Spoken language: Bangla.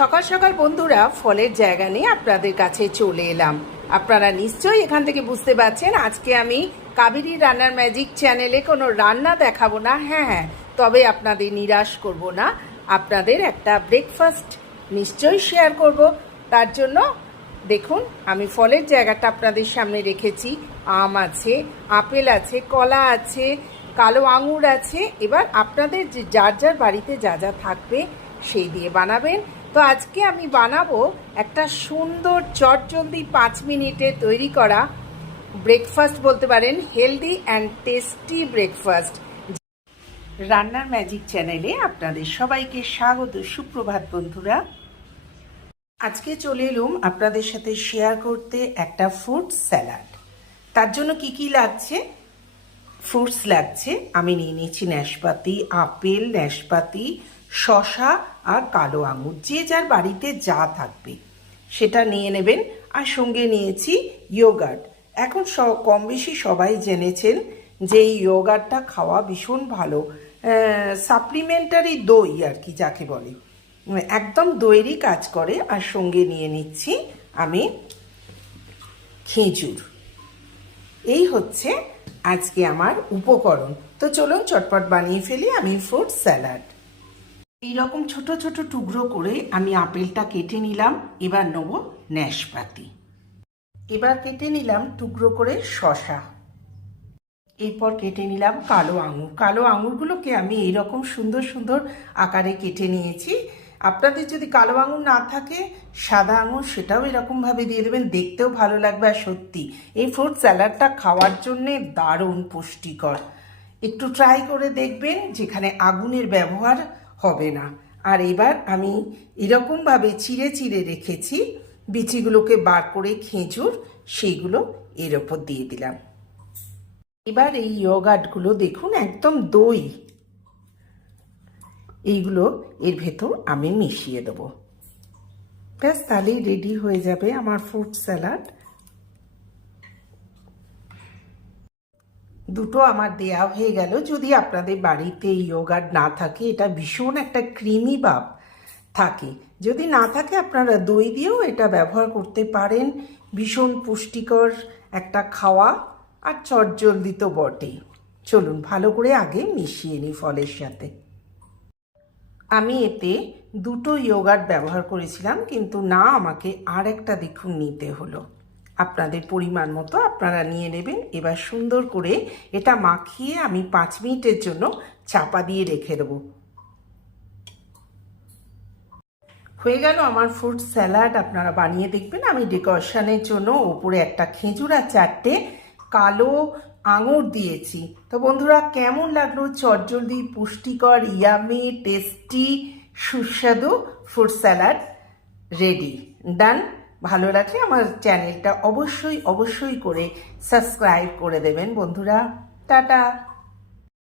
সকাল সকাল বন্ধুরা ফলের জায়গা নিয়ে আপনাদের কাছে চলে এলাম। আপনারা নিশ্চয়ই এখান থেকে বুঝতে পারছেন আজকে আমি কাবেরী রান্নার ম্যাজিক চ্যানেলে কোনো রান্না দেখাবো না। হ্যাঁ, তবে আপনাদের নিরাশ করব না, আপনাদের একটা ব্রেকফাস্ট নিশ্চয়ই শেয়ার করব। তার জন্য দেখুন আমি ফলের জায়গাটা আপনাদের সামনে রেখেছি। আম আছে, আপেল আছে, কলা আছে, কালো আঙুর আছে। এবার আপনাদের যে যার যার বাড়িতে যা যা থাকবে সেই দিয়ে বানাবেন। তো আজকে আমি বানাবো একটা সুন্দর চটজলদি 5 মিনিটে তৈরি করা ব্রেকফাস্ট বলতে পারেন, হেলদি অ্যান্ড টেস্টি ব্রেকফাস্ট। রান্নার ম্যাজিক চ্যানেলে আপনাদের সবাইকে স্বাগত। সুপ্রভাত বন্ধুরা, আজকে চলে এলুম আপনাদের সাথে শেয়ার করতে একটা ফ্রুট স্যালাড। তার জন্য কি কি লাগছে? ফ্রুটস লাগছে, আমি নিয়ে নিয়েছি নাশপাতি, আপেল, নাশপাতি, শসা আর কালো আঙুর। যে যার বাড়িতে যা থাকবে সেটা নিয়ে নেবেন। আর সঙ্গে নিয়েছি ইয়োগার্ট। এখন কম বেশি সবাই জেনেছেন যে এই ইয়োগার্টটা খাওয়া ভীষণ ভালো, সাপ্লিমেন্টারি দই আর কি যাকে বলে, একদম দইয়েরই কাজ করে। আর সঙ্গে নিয়ে নিচ্ছি আমি খেজুর। এই হচ্ছে আজকে আমার উপকরণ। তো চলুন চটপট বানিয়ে ফেলি আমি ফ্রুট স্যালাড। এইরকম ছোট ছোট টুকরো করে আমি আপেলটা কেটে নিলাম। এবার নেব নাশপাতি, এবার কেটে নিলাম টুকরো করে শসা, এরপর কেটে নিলাম কালো আঙুর। কালো আঙুরগুলোকে আমি এইরকম সুন্দর সুন্দর আকারে কেটে নিয়েছি। আপনাদের যদি কালো আঙুর না থাকে, সাদা আঙুর, সেটাও এরকমভাবে দিয়ে দেবেন, দেখতেও ভালো লাগবে। আর সত্যি এই ফ্রুট স্যালাডটা খাওয়ার জন্যে দারুণ পুষ্টিকর। একটু ট্রাই করে দেখবেন, যেখানে আগুনের ব্যবহার হবে না। আর এবার আমি এরকমভাবে চিড়ে চিড়ে রেখেছি বিচিগুলোকে বার করে খেজুর, সেইগুলো এর ওপর দিয়ে দিলাম। এবার এই ইয়োগার্টগুলো দেখুন একদম দই, এইগুলো এর ভেতর আমি মিশিয়ে দেবো। ব্যাস, তাহলেই রেডি হয়ে যাবে আমার ফ্রুট স্যালাড। দুটো আমার দেয়া হয়ে গেল। যদি আপনাদের বাড়িতে ইয়োগার্ট না থাকে, এটা ভীষণ একটা ক্রিমি ভাব থাকে। যদি না থাকে আপনারা দই দিয়েও এটা ব্যবহার করতে পারেন। ভীষণ পুষ্টিকর একটা খাওয়া, আর চটজলদি তো বটেই। চলুন ভালো করে আগে মিশিয়ে নিই ফলের সাথে। আমি এতে দুটো ইয়োগার্ট ব্যবহার করেছিলাম, কিন্তু না, আমাকে আর একটা দেখুন নিতে হলো। আপনাদের পরিমাণ মতো আপনারা নিয়ে নেবেন। এবার সুন্দর করে এটা মাখিয়ে আমি 5 মিনিটের জন্য চাপা দিয়ে রেখে দেবো। হয়ে গেল আমার ফ্রুট স্যালাড। আপনারা বানিয়ে দেখবেন। আমি ডেকোরেশনের জন্য ওপরে একটা খেজুর আর 4টে কালো আঙুর দিয়েছি। তো বন্ধুরা, কেমন লাগলো চটজলদি পুষ্টিকর ইয়ামি টেস্টি সুস্বাদু ফ্রুট স্যালাড? রেডি, ডান। ভালো লাগলে আমার চ্যানেলটা অবশ্যই করে সাবস্ক্রাইব করে দেবেন বন্ধুরা। টাটা।